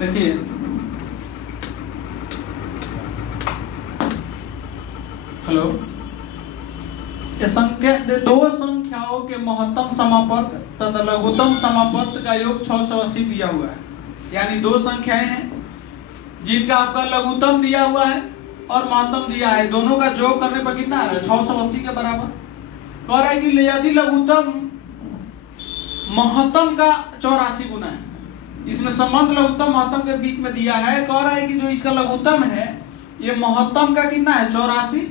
देखिए हेलो, ये संख्या दो संख्याओं के महत्तम समापत्त तथा लघुत्तम समापत्त का योग 680 दिया हुआ है। यानी दो संख्याएं हैं जिनका आपका लघुत्तम दिया हुआ है और महत्तम दिया है, दोनों का योग करने पर कितना आ रहा है? 680 के बराबर। कह रहा है कि यदि लघुत्तम महत्तम का 84 गुना है, इसमें संबंध लघुत्तम महत्तम के बीच में दिया है। कह रहा है कि जो इसका लघुत्तम है ये महत्तम का कितना है? 84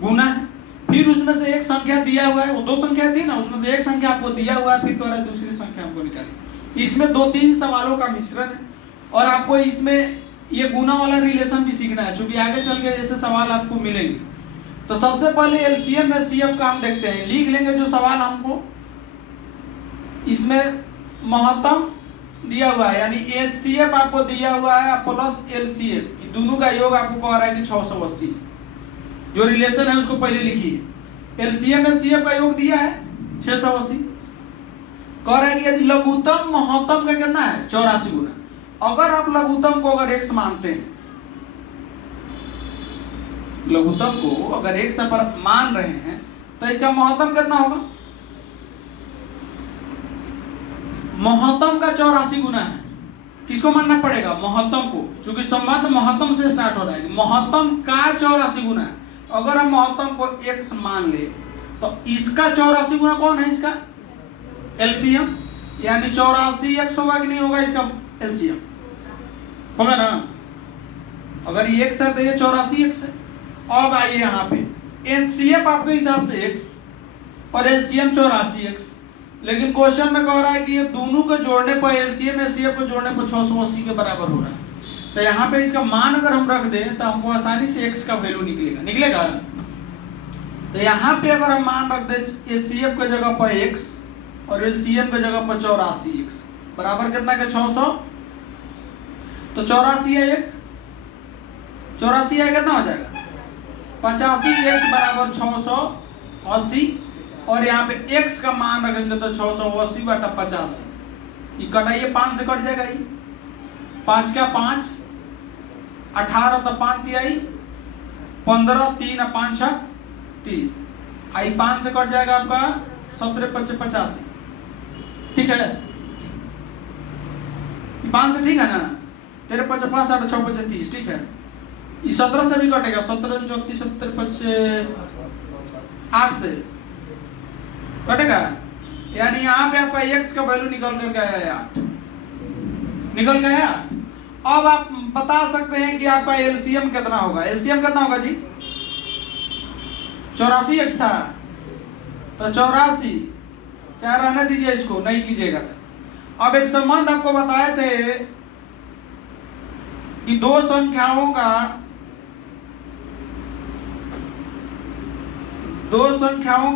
गुना है। फिर उसमें से एक संख्या दिया हुआ है, वो दो संख्या थी ना, उसमें से एक संख्या आपको दिया हुआ है, फिर कह रहा है दूसरी संख्या हमको निकालिए। इसमें 2-3 सवालों का मिश्रण है और आपको इसमें ये गुना वाला रिलेशन भी सीखना है, क्योंकि आगे चल के ऐसे सवाल आपको मिलेंगे। तो सबसे पहले एलसीएम में सीएफ का हम देखते हैं, लिख लेंगे जो सवाल हमको। इसमें महत्तम दिया हुआ है यानी एचसीएफ आपको दिया हुआ है प्लस एलसीएम, दोनों का योग आपको कह रहा है कि 680। जो रिलेशन है उसको पहले लिखिए। एलसीएम में सीएफ का योग दिया है 680। कह रहा है कि यदि लघुत्तम महत्तम का कितना है? 84 गुना। अगर आप लघुत्तम को अगर x मानते हैं, लघुत्तम को अगर x पर मान रहे हैं तो इसका महत्तम कितना होगा? महत्तम का 84 गुना है। किसको मानना पड़ेगा? महत्तम को, क्योंकि संबंध महत्तम से स्टार्ट हो रहा है। महत्तम का 84 गुना है। अगर हम महत्तम को x मान ले तो इसका 84 गुना कौन है? इसका एलसीएम, यानी 84x होगा कि नहीं होगा? इसका एलसीएम होगा ना। अगर ये x है तो ये 84x है। अब आइए यहाँ पे एचसीएफ आपके हिसाब से x और एलसीएम 84x, लेकिन क्वेश्चन में कह रहा है कि ये दोनों को जोड़ने पर एलसीएम एचसीएफ को जोड़ने पर 680 के बराबर हो रहा है। तो यहाँ पे इसका मान अगर हम रख दें तो हमको आसानी से x का वैल्यू निकलेगा। तो यहाँ पे अगर हम मान रख दें एचसीएफ के जगह पर x और एलसीएम के जगह पर 84x बराबर कितना के 600, तो 84 है एक, 84 है कितना हो जाएगा? 85x बराबर 680 और यहाँ पे x का मान रखेंगे तो 680 बटा 85। ये कटाइए, 5 से कट जाएगा। ये 5 का 5, 18 तो 5 तिहाई, 15 3 और 5 6 30। आई 5 से कट जाएगा आपका 17 5 85। ठीक है, 5 से ठीक है ना? 13 5 5 8 6 5 30। ठीक है, ये 17 से भी कटेगा, 17 34 17 5 8 से कटेगा। यानी यहाँ पे आपका x का वैल्यू निकल कर गया है 8, निकल गया 8। अब आप बता सकते हैं कि आपका एलसीएम कितना होगा? एलसीएम कितना होगा जी? 84x था तो 84, चाहे रहने दीजिए, इसको नहीं कीजिएगा। अब एक संबंध आपको बताए थे कि दो संख्याओं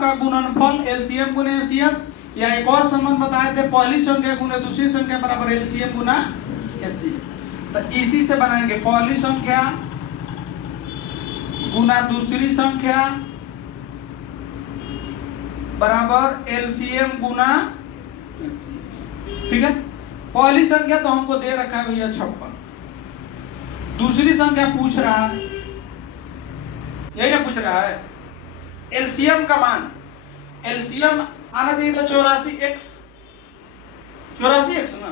का गुणनफल एलसीएम गुने एचसीएफ, या एक और संबंध बताए थे पहली संख्या गुने दूसरी संख्या बराबर एलसीएम गुना एचसीएफ। तो इसी से बनाएंगे पहली संख्या गुना दूसरी संख्या बराबर एलसीएम गुना एचसीएफ। ठीक है, पहली संख्या तो हमको दे रखा है भैया 56, दूसरी संख्या पूछ रहा है, यही ना पूछ रहा है एलसीएम का मान। एलसीएम आना चाहिए था 84x ना,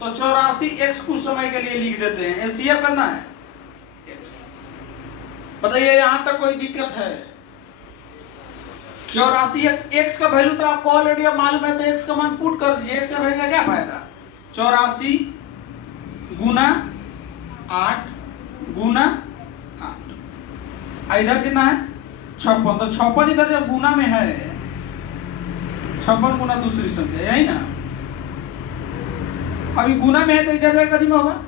तो 84x कुछ समय के लिए लिख देते हैं। एलसीएम करना है x। बताइए यहां तक कोई दिक्कत है? 84x, x का वैल्यू तो आपको ऑलरेडी अब मालूम है, तो x का मान पुट कर दीजिए। x का वैल्यू का क्या फायदा? 84 गुना 8 गुना 8, इधर कितना है 56, तो 56 इधर जब गुना में है, 56 गुना दूसरी संख्या, यही ना। अभी गुना में है तो इधर कदम होगा,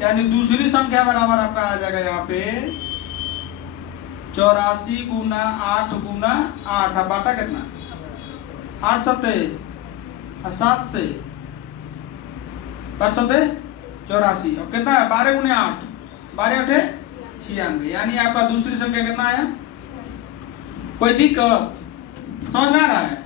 यानी दूसरी संख्या बराबर आपका आ जाएगा यहाँ पे 84 गुना 8 गुना 8, बाटा कितना 8 सत्ते 7 से 84, और कितना है 12 गुने 8, 12 8 96, यानी आपका दूसरी संख्या कितना आया? कोई दिक्कत समझ में आ रहा है?